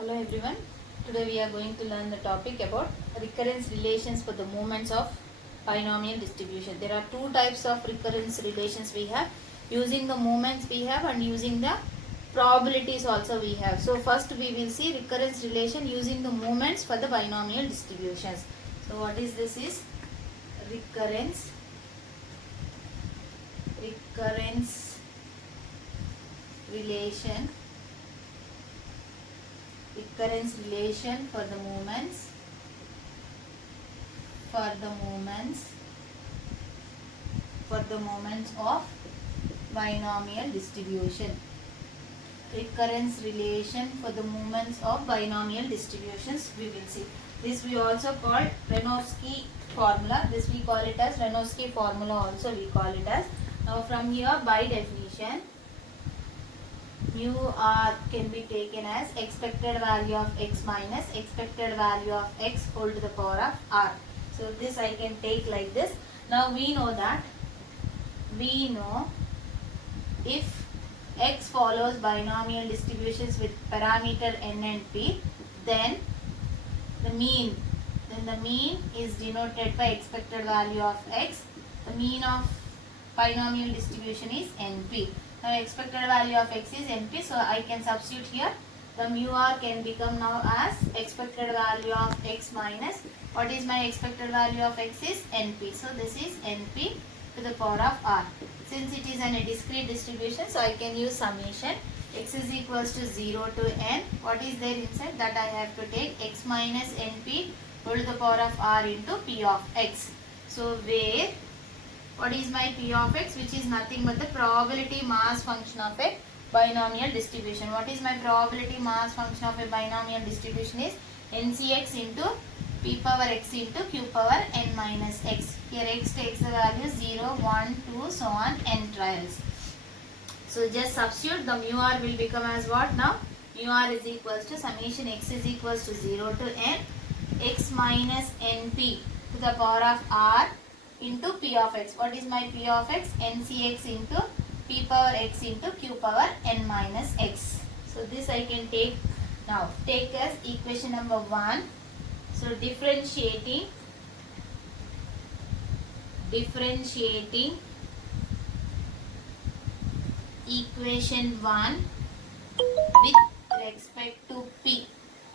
Hello everyone. Today we are going to learn the topic about recurrence relations for the moments of binomial distribution. There are two types of recurrence relations we have. Using the moments we have and using the probabilities also we have. So first we will see recurrence relation using the moments for the binomial distributions. So what is this is recurrence relation for the moments of binomial distribution. Recurrence relation for the moments of binomial distributions we will see. This we also call Renorsky formula. This we call it as Renorsky formula also we call it as. Now from here by definition mu r can be taken as expected value of x minus expected value of x whole to the power of r. So this I can take like this. Now we know if x follows binomial distributions with parameter n and p, then the mean is denoted by expected value of x. The mean of binomial distribution is np. Now expected value of x is np, so I can substitute here. The mu r can become now as expected value of x minus what is my expected value of x is np. So this is np to the power of r. Since it is a discrete distribution, so I can use summation. X is equals to 0 to n. What is there inside? That I have to take x minus np whole to the power of r into p of x. So where what is my p of x, which is nothing but the probability mass function of a binomial distribution. What is my probability mass function of a binomial distribution is ncx into p power x into q power n minus x. Here x takes the value 0, 1, 2, so on, n trials. So just substitute. The mu r will become as what now? Mu r is equals to summation x is equals to 0 to n x minus np to the power of r into p of x. What is my p of x? ncx into p power x into q power n minus x. So this I can take now. Take as equation number 1. So differentiating equation 1 with respect to p.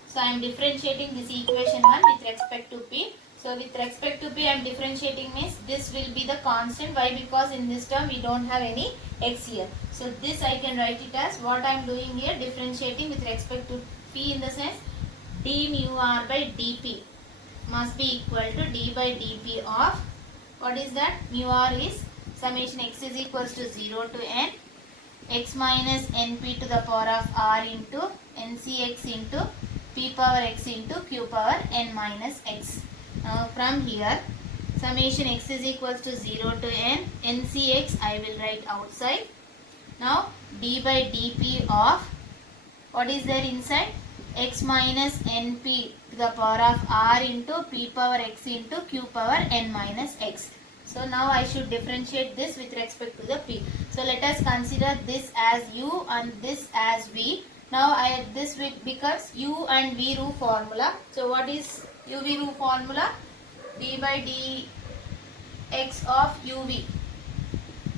So I am differentiating this equation 1 with respect to p. So with respect to p I am differentiating means this will be the constant. Why? Because in this term we don't have any x here. So this I can write it as what I am doing here, differentiating with respect to p in the sense d mu r by dp must be equal to d by dp of what is that? Mu r is summation x is equals to 0 to n x minus np to the power of r into ncx into p power x into q power n minus x. Now from here summation x is equals to 0 to n ncx I will write outside. Now d by dp of what is there inside? X minus np to the power of r into p power x into q power n minus x. So now I should differentiate this with respect to the p. So let us consider this as u and this as v. Now this becomes u and v rho formula. So what is u v rho formula? D by dx of uv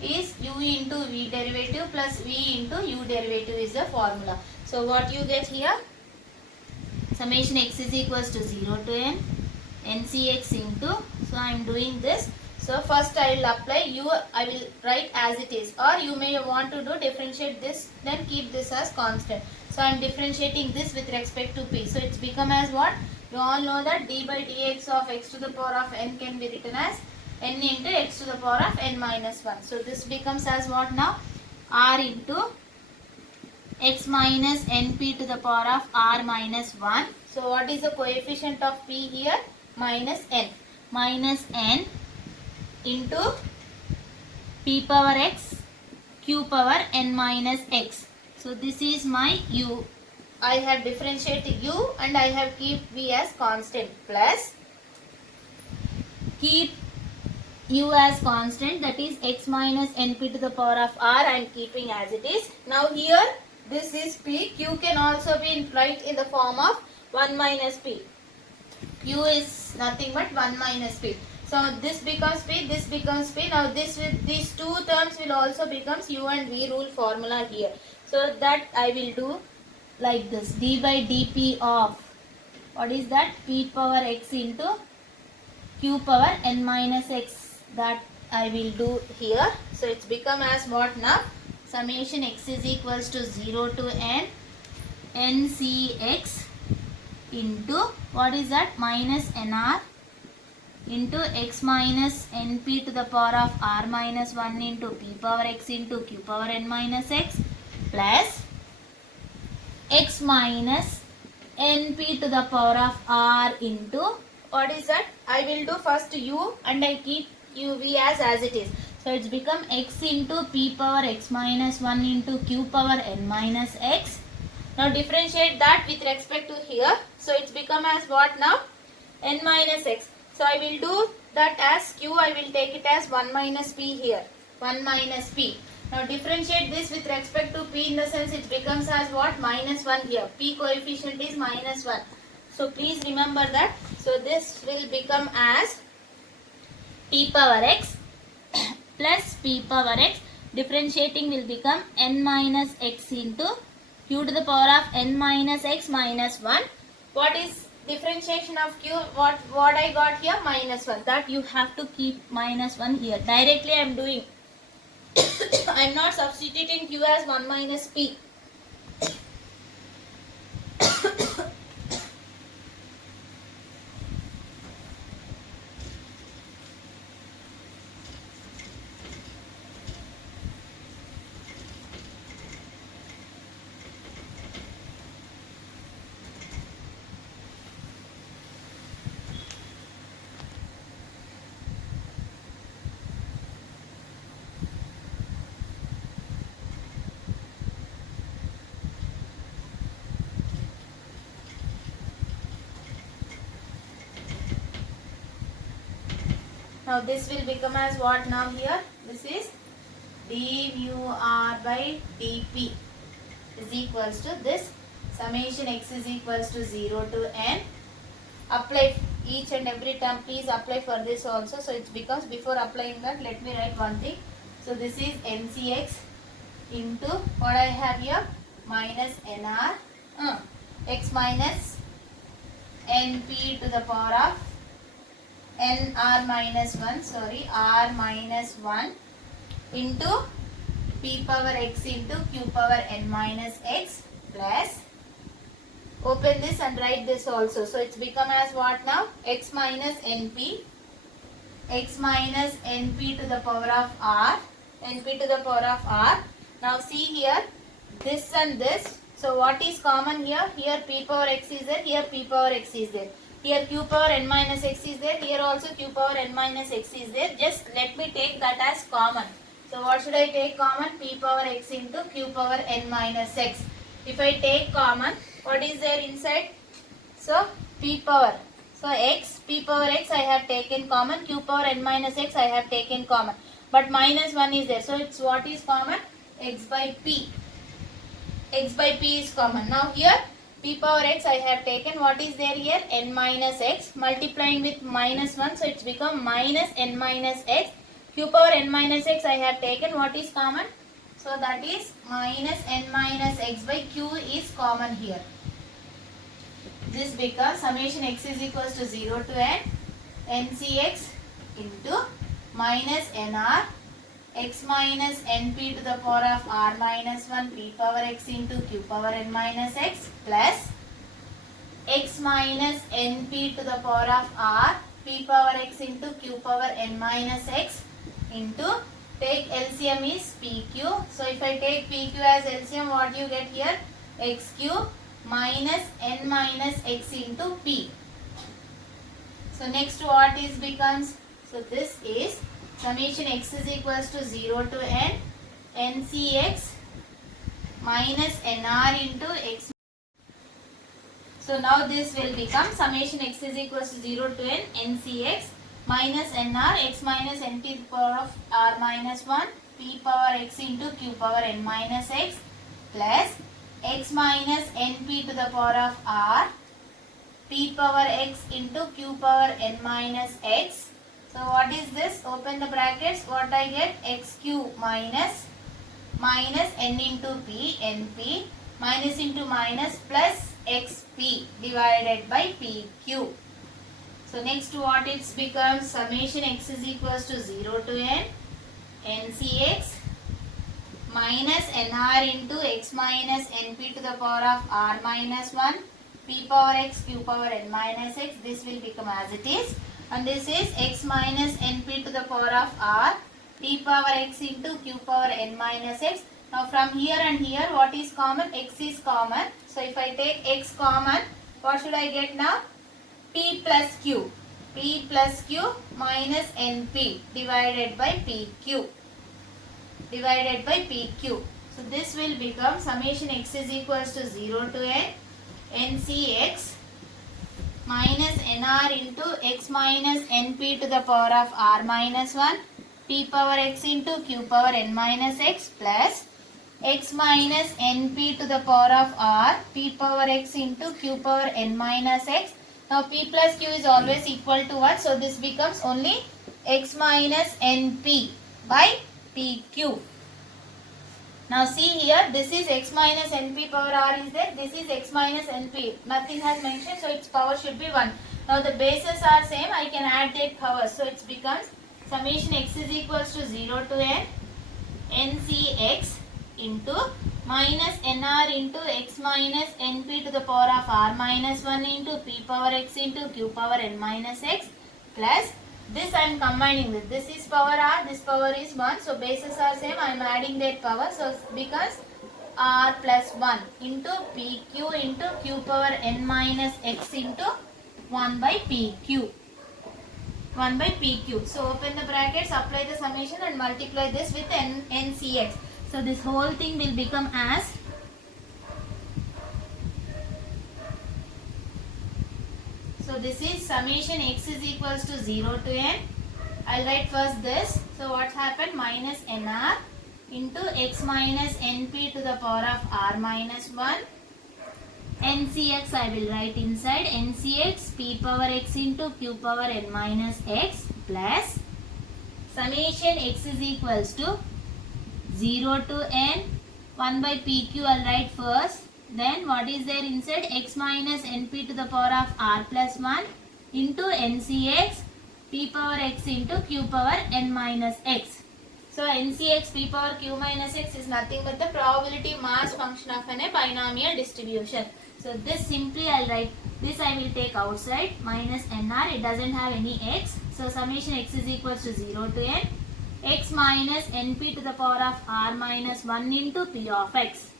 is u into v derivative plus v into u derivative is the formula. So what you get here? Summation x is equals to 0 to n ncx into, so I am doing this. So first I will apply u, I will write as it is, or you may want to do differentiate this, then keep this as constant. So I am differentiating this with respect to p. So it's become as what? You all know that d by dx of x to the power of n can be written as n into x to the power of n minus 1. So this becomes as what now? R into x minus np to the power of r minus 1. So what is the coefficient of p here? Minus n. Minus n into p power x q power n minus x. So this is my u. I have differentiated u and I have keep v as constant plus keep u as constant, that is x minus np to the power of r I am keeping as it is. Now here This is P. Q can also be write in the form of 1 minus P. Q is nothing but 1 minus P. So this becomes P, this becomes P. Now these two terms will also becomes U and V rule formula here. So that I will do like this. D by dP of, what is that? P power x into Q power n minus x. That I will do here. So it's become as what now? Summation x is equals to 0 to n ncx into, what is that? Minus nr into x minus np to the power of r minus 1 into p power x into q power n minus x plus x minus np to the power of r into, what is that? I will do first u and I keep qv as it is. So it's become x into p power x minus 1 into q power n minus x. Now differentiate that with respect to here. So it's become as what now? N minus x. So I will do that as q. I will take it as 1 minus p here. 1 minus p. Now differentiate this with respect to p in the sense it becomes as what? Minus 1 here. P coefficient is minus 1. So please remember that. So this will become as p power x plus p power x. Differentiating will become n minus x into q to the power of n minus x minus 1. What is differentiation of q? What I got here? Minus 1. That you have to keep minus 1 here. Directly I am doing. I am not substituting q as 1 minus p. Now this will become as what now here? This is d mu r by dp is equals to this. Summation x is equals to 0 to n. Apply each and every term. Please apply for this also. So it becomes, before applying that, let me write one thing. So this is ncx into, what I have here? Minus nr x minus np to the power of nr minus 1, sorry, r minus 1 into p power x into q power n minus x plus, open this and write this also. So it's become as what now? X minus np to the power of r, np to the power of r. Now see here, this and this. So what is common here? Here p power x is there, here p power x is there. Here q power n minus x is there, here also q power n minus x is there. Just let me take that as common. So what should I take common? P power x into q power n minus x. If I take common, what is there inside? So p power. So x, p power x I have taken common, q power n minus x I have taken common. But minus 1 is there. So it's what is common? X by p. X by p is common. Now here p power x I have taken, what is there here? N minus x multiplying with minus 1. So it's become minus n minus x. Q power n minus x I have taken, what is common? So that is minus n minus x by q is common here. This becomes summation x is equals to 0 to n ncx into minus nr x minus np to the power of r minus 1 p power x into q power n minus x plus x minus np to the power of r p power x into q power n minus x into, take LCM is PQ. So if I take PQ as LCM, what do you get here? XQ minus n minus x into P. So next what is becomes? So this is summation x is equals to 0 to n ncx minus nr into x. So now this will become summation x is equals to 0 to n ncx minus nr x minus n to the power of r minus 1 p power x into q power n minus x plus x minus np to the power of r p power x into q power n minus x. So what is this? Open the brackets. What I get? xq minus n into p, np, minus into minus plus xp divided by pq. So next what it becomes? Summation x is equals to 0 to n ncx minus nr into x minus np to the power of r minus 1 p power x q power n minus x. This will become as it is, and this is x minus np to the power of r p power x into q power n minus x. Now from here and here what is common? X is common. So if I take x common, what should I get now? P plus q. P plus q minus np divided by pq. Divided by pq. So this will become summation x is equals to 0 to n ncx minus nr into x minus np to the power of r minus 1 p power x into q power n minus x plus x minus np to the power of r p power x into q power n minus x. Now p plus q is always equal to 1, so this becomes only x minus np by pq. Now see here, this is x minus np power r is there, this is x minus np, nothing has mentioned, so its power should be 1. Now the bases are same, I can add that power, so it becomes summation x is equals to 0 to n ncx into minus nr into x minus np to the power of r minus 1 into p power x into q power n minus x plus this I am combining with this is power r, this power is 1, so bases are same, I am adding that power, so because r plus 1 into pq into q power n minus x into 1 by pq. 1 by pq. So open the brackets, apply the summation and multiply this with ncx. So this whole thing will become as so this is summation x is equals to 0 to n. I'll write first this. So what happened? Minus nr into x minus np to the power of r minus 1. ncx I will write inside. ncx p power x into q power n minus x plus summation x is equals to 0 to n 1 by pq I'll write first. Then what is there inside? X minus np to the power of r plus 1 into ncx p power x into q power n minus x. So ncx p power q minus x is nothing but the probability mass function of a binomial distribution. So this simply I'll write, this I will take outside, minus nr, it doesn't have any x. So summation x is equals to 0 to n x minus np to the power of r minus 1 into p of x.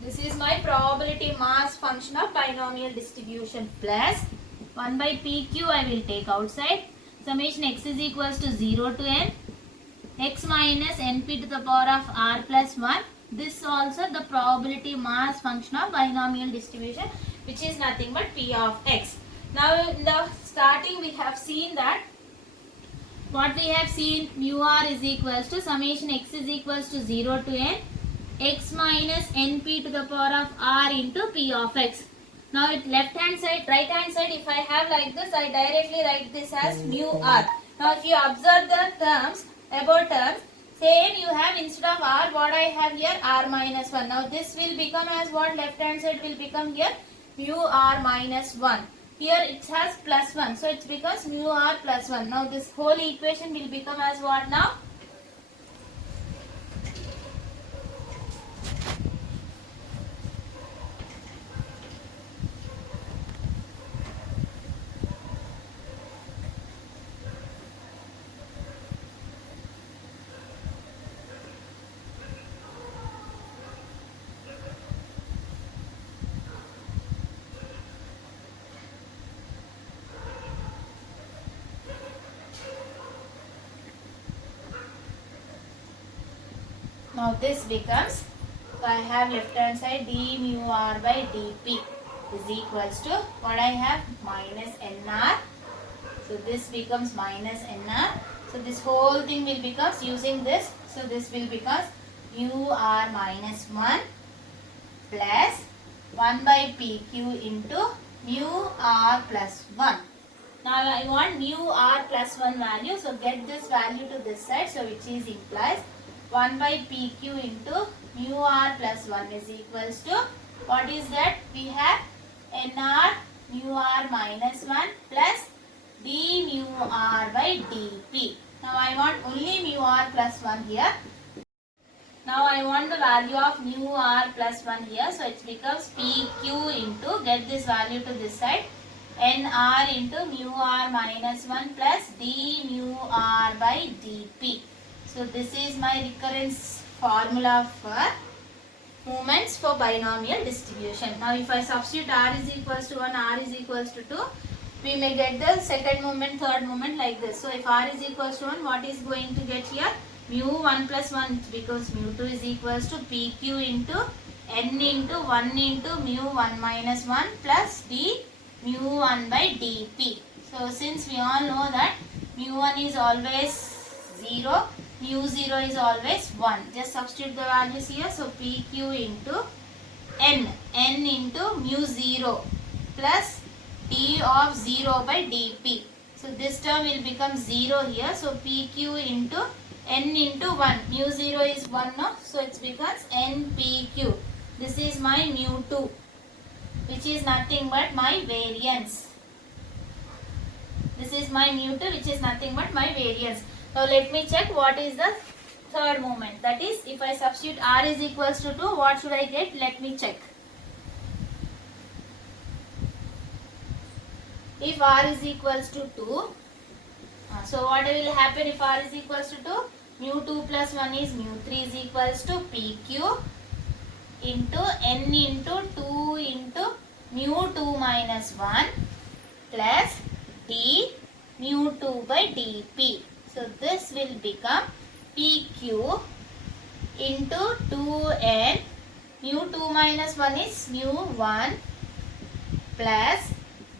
This is my probability mass function of binomial distribution plus 1 by pq I will take outside. Summation x is equals to 0 to n x minus np to the power of r plus 1. This also the probability mass function of binomial distribution, which is nothing but p of x. Now in the starting we have seen that what we have seen, mu r is equals to summation x is equals to 0 to n x minus np to the power of r into p of x. Now at left hand side, right hand side, if I have like this, I directly write this as mu r. Now if you observe the terms, about terms, same you have instead of r, what I have here, r minus 1. Now this will become as what? Left hand side will become here mu r minus 1. Here it has plus 1, so it becomes mu r plus 1. Now this whole equation will become as what now? Now this becomes, so I have left hand side d mu r by dp is equals to what I have, minus nr. So this becomes minus nr. So this whole thing will become using this. So this will become mu r minus 1 plus 1 by PQ into mu R plus 1. Now I want mu R plus 1 value. So get this value to this side. So which is implies 1 by PQ into mu R plus 1 is equals to, what is that? We have NR mu R minus 1 plus d mu R by dP. Now I want only mu R plus 1 here. Now I want the value of mu R plus 1 here. So it becomes PQ into, get this value to this side, NR into mu R minus 1 plus d mu R by dP. So this is my recurrence formula for moments for binomial distribution. Now if I substitute R is equals to 1, R is equals to 2, we may get the second moment, third moment like this. So if R is equals to 1, what is going to get here? Mu 1 plus 1, because mu 2 is equals to PQ into N into 1 into mu 1 minus 1 plus d mu 1 by dP. So since we all know that mu 1 is always 0, mu 0 is always 1. Just substitute the values here. So PQ into N into mu 0 plus d of 0 by dP. So this term will become 0 here. So PQ into N into 1. Mu 0 is 1 now. So it becomes NPQ. This is my mu 2, which is nothing but my variance. This is my mu 2, which is nothing but my variance. Now let me check what is the third moment. That is, if I substitute R is equals to 2, what should I get? Let me check. If R is equals to 2, so what will happen if R is equals to 2? Mu 2 plus 1 is mu 3 is equals to PQ into N into 2 into mu 2 minus 1 plus d mu 2 by dP. So this will become PQ into 2N, mu 2 minus 1 is mu 1 plus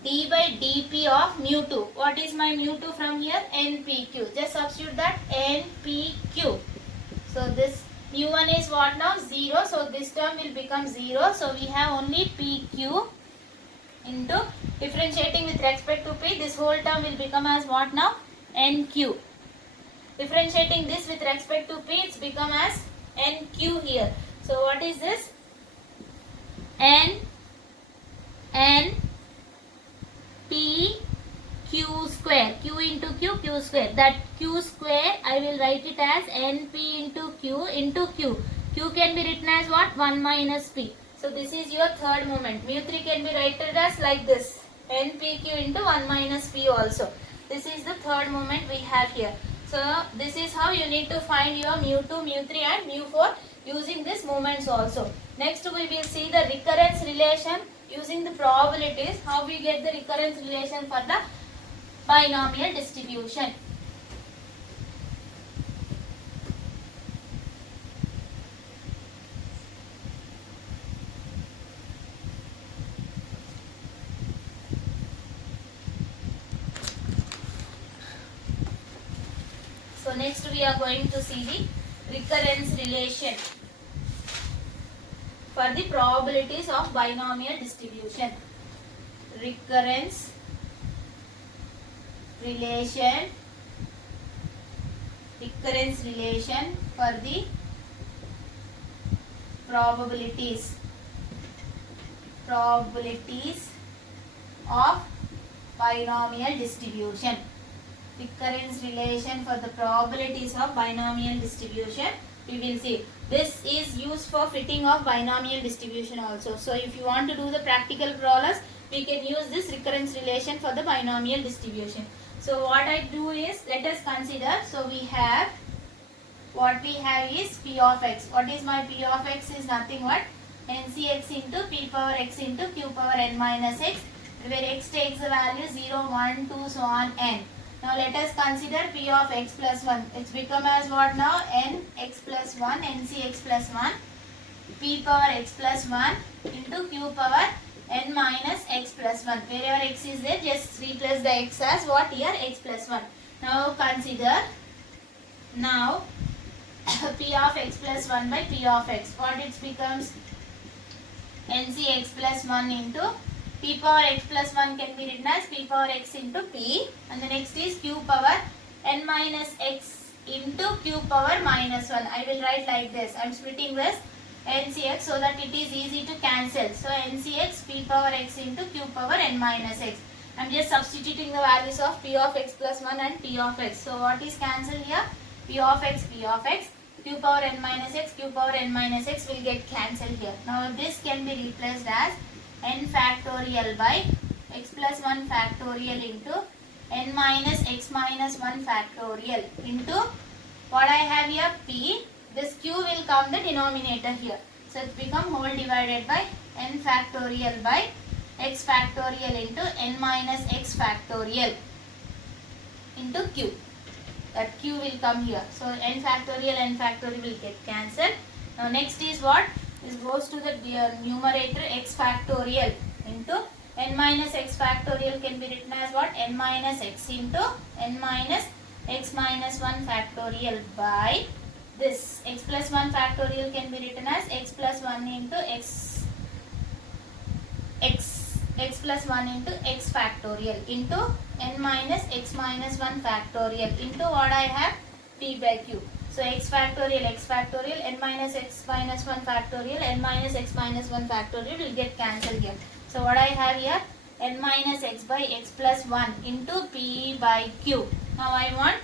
d by dP of mu 2. What is my mu 2 from here? NPQ. Just substitute that NPQ. So this mu 1 is what now? 0. So this term will become 0. So we have only PQ into, differentiating with respect to P, this whole term will become as what now? NQ. Differentiating this with respect to P, it's become as NQ here. So what is this? N P Q square. Q into Q, Q square. That Q square, I will write it as NP into Q into Q. Q can be written as what? 1 minus P. So this is your third moment. Mu 3 can be written as like this. NPQ into 1 minus P also. This is the third moment we have here. So this is how you need to find your mu 2, mu 3 and mu 4 using these moments also. Next we will see the recurrence relation using the probabilities, how we get the recurrence relation for the binomial distribution. So next we are going to see the recurrence relation for the probabilities of binomial distribution. Recurrence relation for the probabilities of binomial distribution. Recurrence relation for the probabilities of binomial distribution. We will see. This is used for fitting of binomial distribution also. So if you want to do the practical problems, we can use this recurrence relation for the binomial distribution. So what I do is, let us consider. So we have, what we have is P of x. What is my P of x is nothing but NCx into P power x into Q power n minus x, where x takes the value 0, 1, 2, so on n. Now let us consider P of x plus 1. It's become as what now? N x plus 1, NC x plus 1, P power x plus 1 into Q power n minus x plus 1. Wherever x is there, just replace the x as what here? X plus 1. Now consider, now P of x plus 1 by P of x. What it becomes? NC x plus 1 into p power x plus 1 can be written as p power x into p, and the next is q power n minus x into q power minus 1. I will write like this. I am splitting this NCx so that it is easy to cancel. So NCx p power x into q power n minus x. I am just substituting the values of p of x plus 1 and p of x. So what is cancelled here? P of x, q power n minus x, q power n minus x will get cancelled here. Now this can be replaced as n factorial by x plus 1 factorial into n minus x minus 1 factorial into what I have here p. This q will come the denominator here. So it become whole divided by n factorial by x factorial into n minus x factorial into q. That q will come here. So n factorial will get cancelled. Now next is what? This goes to the numerator x factorial into n minus x factorial can be written as what? N minus x into n minus x minus 1 factorial by this x plus 1 factorial can be written as x plus 1 into x plus 1 into x factorial into n minus x minus 1 factorial into what I have? P by q. So x factorial, n minus x minus 1 factorial, n minus x minus 1 factorial will get cancelled here. So what I have here? N minus x by x plus 1 into p by q. Now I want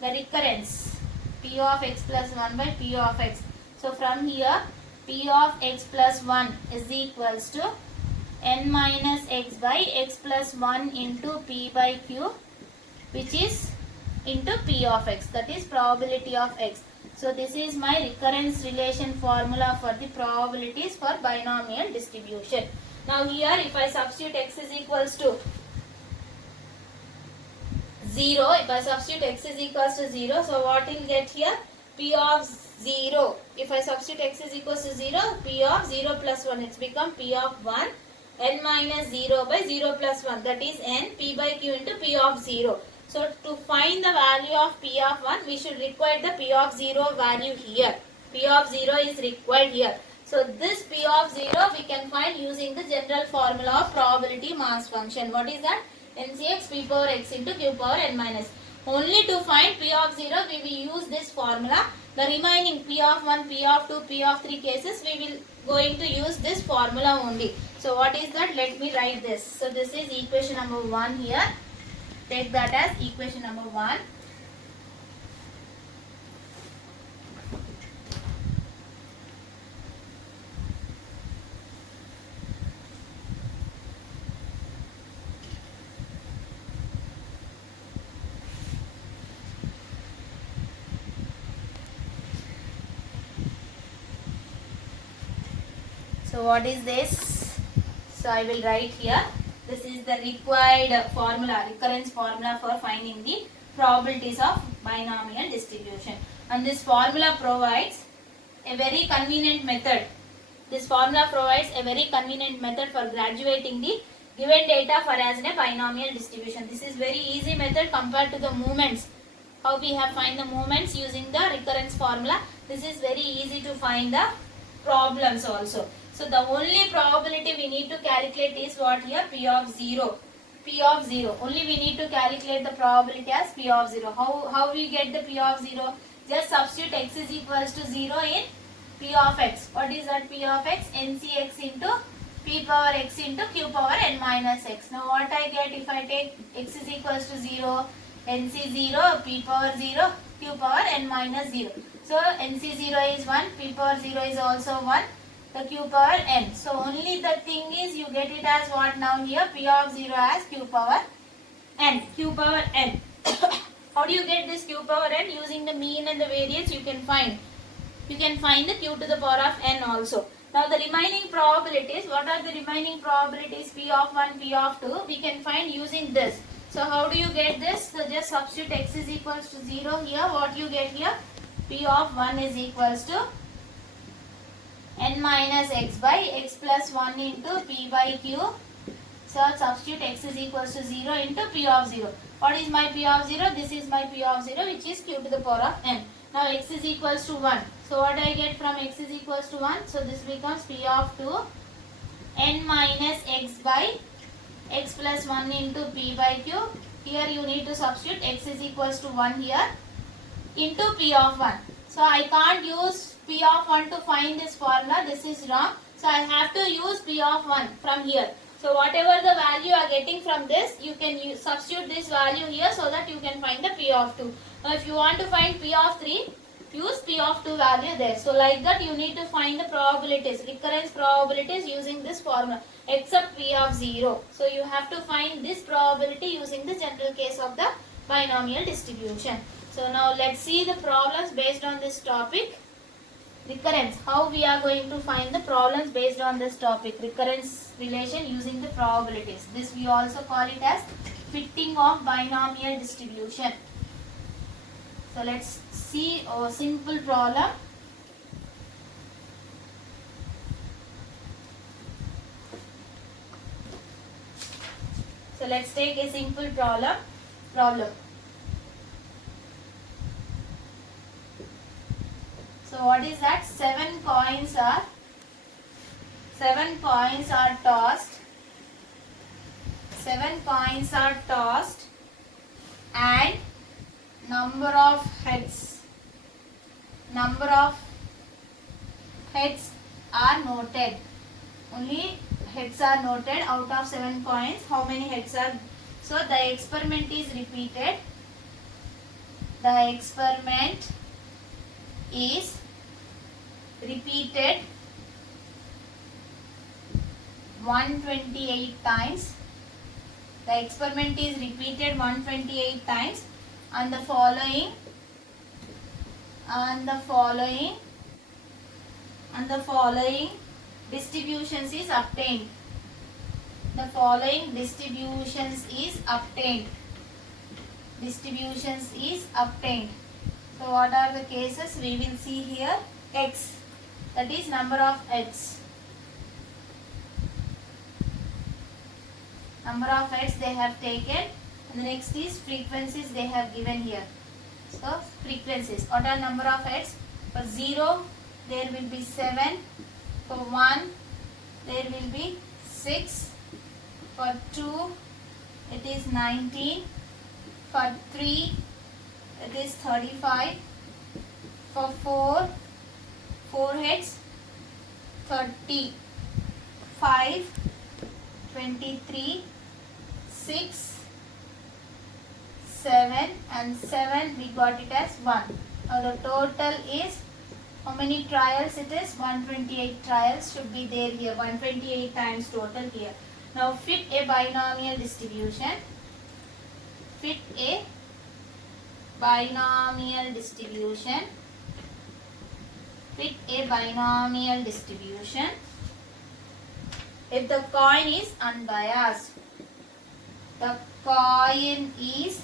the recurrence. P of x plus 1 by p of x. So from here, p of x plus 1 is equals to n minus x by x plus 1 into p by q, which is into p of x, that is probability of x. So this is my recurrence relation formula for the probabilities for binomial distribution. Now here if I substitute x is equals to 0, if I substitute x is equals to 0, so what will get here? P of 0. If I substitute x is equals to 0, p of 0 plus 1, it's become p of 1, n minus 0 by 0 plus 1, that is n, p by q into p of 0. So to find the value of p of 1, we should require the p of 0 value here. P of 0 is required here. So this p of 0 we can find using the general formula of probability mass function. What is that? NCx p power x into q power n minus. Only to find p of 0 we will use this formula. The remaining p of 1, p of 2, p of 3 cases we will going to use this formula only. So what is that? Let me write this. So this is equation number 1 here. Take that as equation number 1. So what is this? So I will write here. This is the required formula, recurrence formula for finding the probabilities of binomial distribution. And this formula provides a very convenient method. This formula provides a very convenient method for graduating the given data for as a binomial distribution. This is very easy method compared to the moments. How we have find the moments using the recurrence formula. This is very easy to find the problems also. So the only probability we need to calculate is what here? P of 0. P of 0. Only we need to calculate the probability as P of 0. How we get the P of 0? Just substitute x is equals to 0 in P of x. What is that P of x? NCx into P power x into Q power n minus x. Now what I get if I take x is equals to 0, NC 0, P power 0, Q power n minus 0. So NC 0 is 1, P power 0 is also 1. The q power n. So only the thing is you get it as what now here? P of 0 as q power n. Q power n. How do you get this q power n? Using the mean and the variance you can find. You can find the q to the power of n also. Now the remaining probabilities, what are the remaining probabilities? P of 1, P of 2, we can find using this. So how do you get this? So just substitute x is equals to 0 here. What you get here? P of 1 is equals to n minus x by x plus 1 into p by q. So substitute x is equals to 0 into p of 0. What is my p of 0? This is my p of 0, which is q to the power of n. Now x is equals to 1. So what I get from x is equals to 1? So this becomes p of 2 n minus x by x plus 1 into p by q. Here you need to substitute x is equals to 1 here into p of 1. So I can't use p of 1 to find this formula. This is wrong. So I have to use p of 1 from here. So whatever the value you are getting from this, you can substitute this value here so that you can find the p of 2. Now if you want to find p of 3, use p of 2 value there. So like that you need to find the probabilities, recurrence probabilities using this formula except p of 0. So you have to find this probability using the general case of the binomial distribution. So now let's see the problems based on this topic. Recurrence. How we are going to find the problems based on this topic. Recurrence relation using the probabilities. This we also call it as fitting of binomial distribution. So let's see a simple problem. So let's take a simple problem. So what is that? Seven coins are tossed. 7 coins are tossed and number of heads are noted. Only heads are noted out of 7 coins. How many heads are? So the experiment is repeated. The experiment is repeated 128 times. The experiment is repeated 128 times and the following distributions is obtained. The following distributions is obtained. So what are the cases? We will see here. X, that is number of heads. Number of heads they have taken. And the next is frequencies they have given here. So frequencies. What are number of heads? For 0 there will be 7. For 1 there will be 6. For 2 it is 19. For 3 it is 35. For 4 heads 30. 5, 23, 6, 7 and 7 we got it as 1. Now the total is how many trials it is? 128 trials should be there here. 128 times total here. Now fit a binomial distribution. Fit a binomial distribution. Fit a binomial distribution if the coin is unbiased. The coin is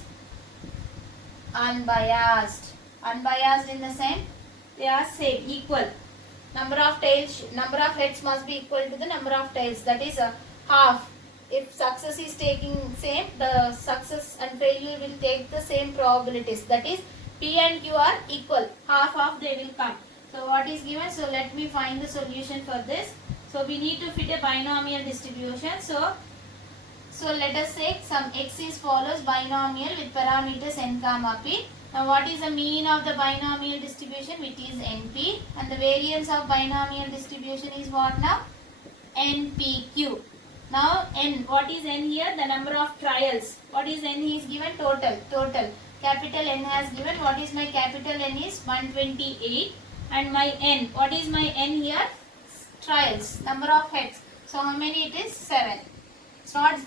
unbiased. Unbiased in the same, they are same, equal. Number of heads must be equal to the number of tails. That is a half. If success is taking same, the success and failure will take the same probabilities. That is P and Q are equal. Half they will come. So what is given? So let me find the solution for this. So we need to fit a binomial distribution. So let us say some x is follows binomial with parameters n comma p. Now what is the mean of the binomial distribution? Which is np, and the variance of binomial distribution is what now? npq. Now n, what is n here? The number of trials. What is n is given? Total. Capital N has given. What is my capital N is 128. And my n, what is my n here? Trials, number of heads. So how many it is? 7. It's not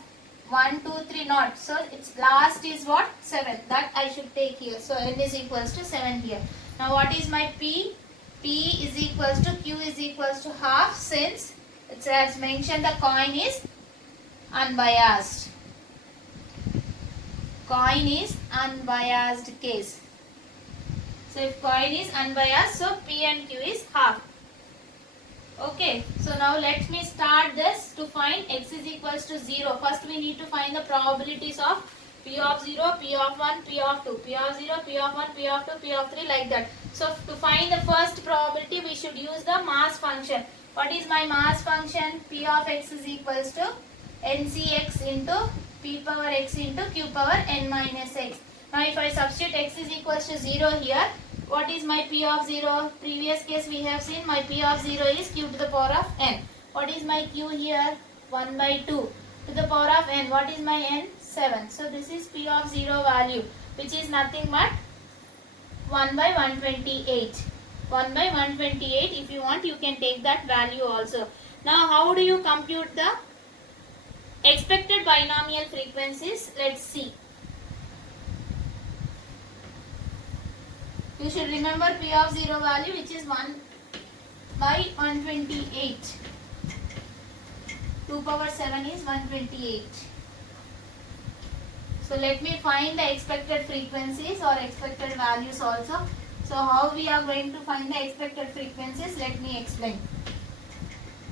1, 2, 3 not. So its last is what? 7. That I should take here. So n is equals to 7 here. Now what is my p? P is equals to q is equals to half, since it has mentioned the coin is unbiased. Coin is unbiased case. So if coin is unbiased, so P and Q is half. Okay, so now let me start this to find x is equals to 0. First we need to find the probabilities of P of 0, P of 1, P of 2, P of 0, P of 1, P of 2, P of 3, like that. So to find the first probability, we should use the mass function. What is my mass function? P of x is equals to ncx into p power x into q power n minus x. Now if I substitute x is equals to 0 here, what is my p of 0? Previous case we have seen my p of 0 is q to the power of n. What is my q here? 1 by 2 to the power of n. What is my n? 7. So this is p of 0 value, which is nothing but 1 by 128. 1 by 128. If you want, you can take that value also. Now how do you compute the expected binomial frequencies? Let's see. You should remember p of 0 value, which is 1 by 128. 2 power 7 is 128. So let me find the expected frequencies or expected values also. So how we are going to find the expected frequencies? Let me explain.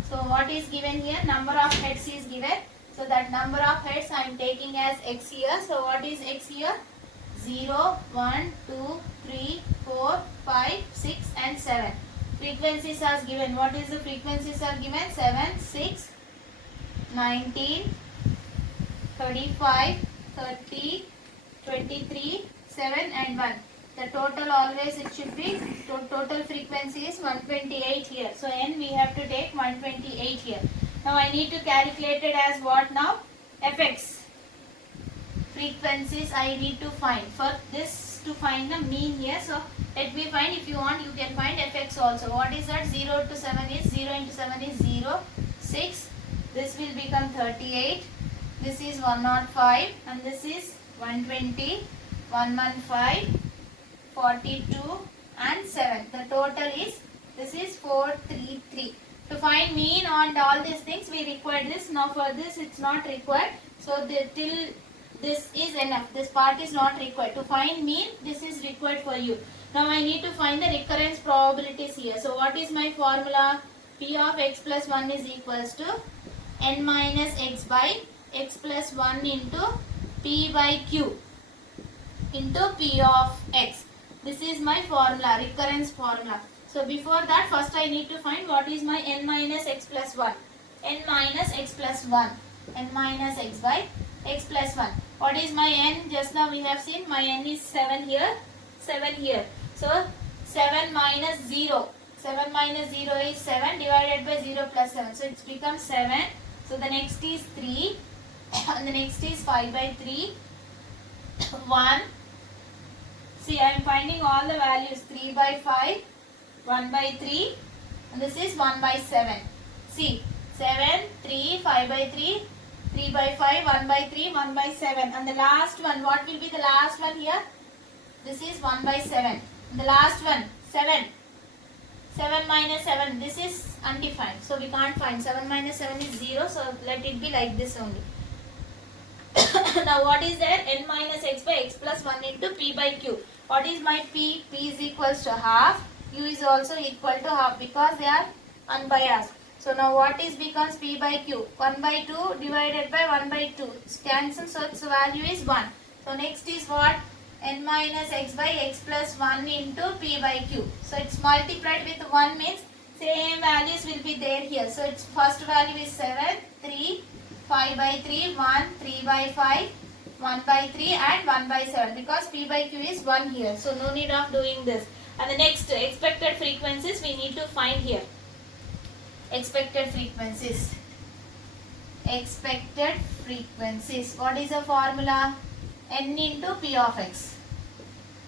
So what is given here? Number of heads is given. So that number of heads I am taking as x here. So what is x here? 0, 1, 2, 3, 4, 5, 6 and 7. Frequencies are given. What is the frequencies are given? 7, 6, 19, 35, 30, 23, 7 and 1. The total always it should be, total frequency is 128 here. So n we have to take 128 here. Now I need to calculate it as what now? Fx. Frequencies I need to find. For this to find the mean here. So let me find, if you want you can find fx also. What is that? 0 to 7 is 0 into 7 is 0. 6. This will become 38. This is 105 and this is 120, 115, 42 and 7. The total is, this is 433. To find mean on all these things we require this. Now for this it's not required. So till this is enough. This part is not required. To find mean, this is required for you. Now I need to find the recurrence probabilities here. So what is my formula? P of x plus 1 is equals to n minus x by x plus 1 into p by q into p of x. This is my formula, recurrence formula. So before that, first I need to find what is my n minus x plus 1. N minus x plus 1. N minus x by x plus 1. What is my n? Just now we have seen my n is 7 here, 7 here. So 7 minus 0. 7 minus 0 is 7 divided by 0 plus 7. So it becomes 7. So the next is 3 and the next is 5 by 3. 1. See, I am finding all the values. 3 by 5, 1 by 3 and this is 1 by 7. See, 7, 3, 5 by 3, 3 by 5, 1 by 3, 1 by 7. And the last one, what will be the last one here? This is 1 by 7. And the last one, 7. 7 minus 7, this is undefined. So we can't find. 7 minus 7 is 0. So let it be like this only. Now what is there? N minus x by x plus 1 into p by q. What is my p? P is equals to half. Q is also equal to half because they are unbiased. So now what is becomes p by q? 1 by 2 divided by 1 by 2. Cancel, so its value is 1. So next is what? N minus x by x plus 1 into p by q. So it's multiplied with 1 means same values will be there here. So its first value is 7, 3, 5 by 3, 1, 3 by 5, 1 by 3 and 1 by 7 because p by q is 1 here. So no need of doing this. And the next expected frequencies we need to find here. Expected frequencies. Expected frequencies. What is the formula? N into p of x.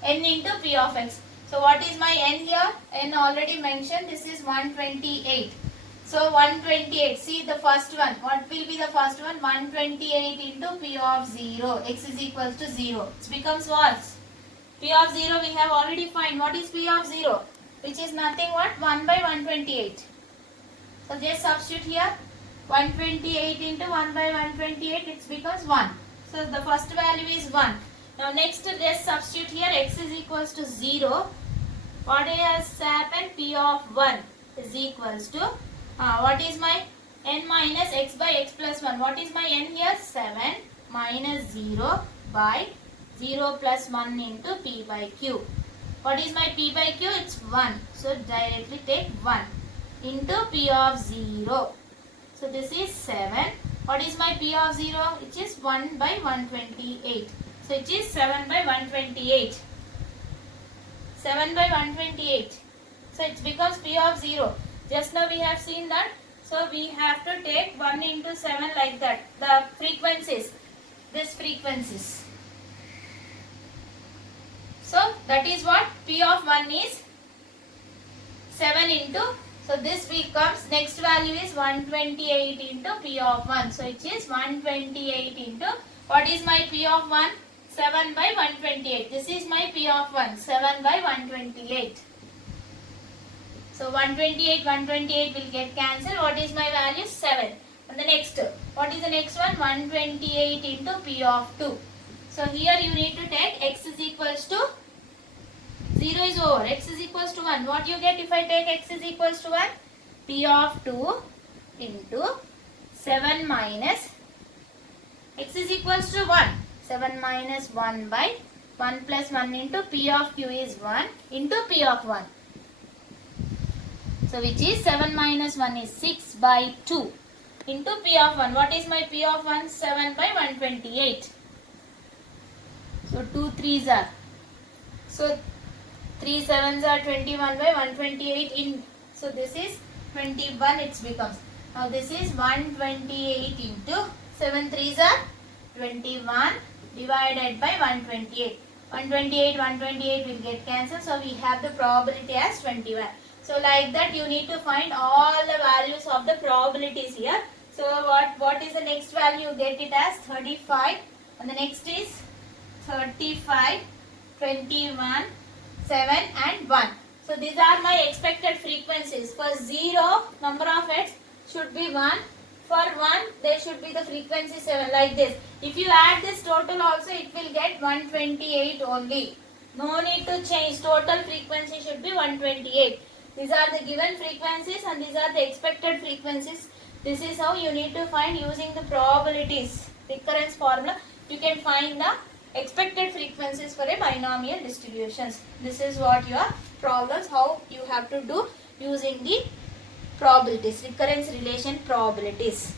N into p of x. So what is my n here? N already mentioned. This is 128. So 128. See the first one. What will be the first one? 128 into p of 0. X is equals to 0. It becomes what? P of 0 we have already find. What is P of 0? Which is nothing what? 1 by 128. So just substitute here. 128 into 1 by 128 it becomes 1. So the first value is 1. Now next just substitute here. X is equals to 0. What has happened? P of 1 is equals to what is my n minus x by x plus 1. What is my n here? 7 minus 0 by 0 plus 1 into p by q. What is my p by q? It's 1. So directly take 1. into P of 0. So this is 7. What is my P of 0? Which is 1 by 128. So it is 7 by 128. 7 by 128. So it becomes P of 0. Just now we have seen that. So we have to take 1 into 7 like that. The frequencies. This frequencies. So that is what P of 1 is 7 into. So this becomes, next value is 128 into P of 1. So it is 128 into, what is my P of 1? 7 by 128. This is my P of 1. 7 by 128. So 128 will get cancelled. What is my value? 7. And the next, what is the next one? 128 into P of 2. So here you need to take x is equals to 0 is over. X is equals to 1. What you get if I take x is equals to 1? P of 2 into 7 minus x is equals to 1. 7 minus 1 by 1 plus 1 into P of q is 1 into P of 1. So which is 7 minus 1 is 6 by 2 into P of 1. What is my P of 1? 7 by 128. So 2 3s are. So 3 7s are 21 by 128 in. So this is 21 it becomes. Now this is 128 into 7 3s are 21 divided by 128. 128 will get cancelled. So we have the probability as 21. So like that you need to find all the values of the probabilities here. So what is the next value? You get it as 35 and the next is 35, 21, 7 and 1. So these are my expected frequencies. For 0, number of heads should be 1. For 1, there should be the frequency 7 like this. If you add this total also, it will get 128 only. No need to change. Total frequency should be 128. These are the given frequencies and these are the expected frequencies. This is how you need to find using the probabilities. Recurrence formula. You can find the expected frequencies for a binomial distributions. This is what your problems, how you have to do using the probabilities, recurrence relation probabilities.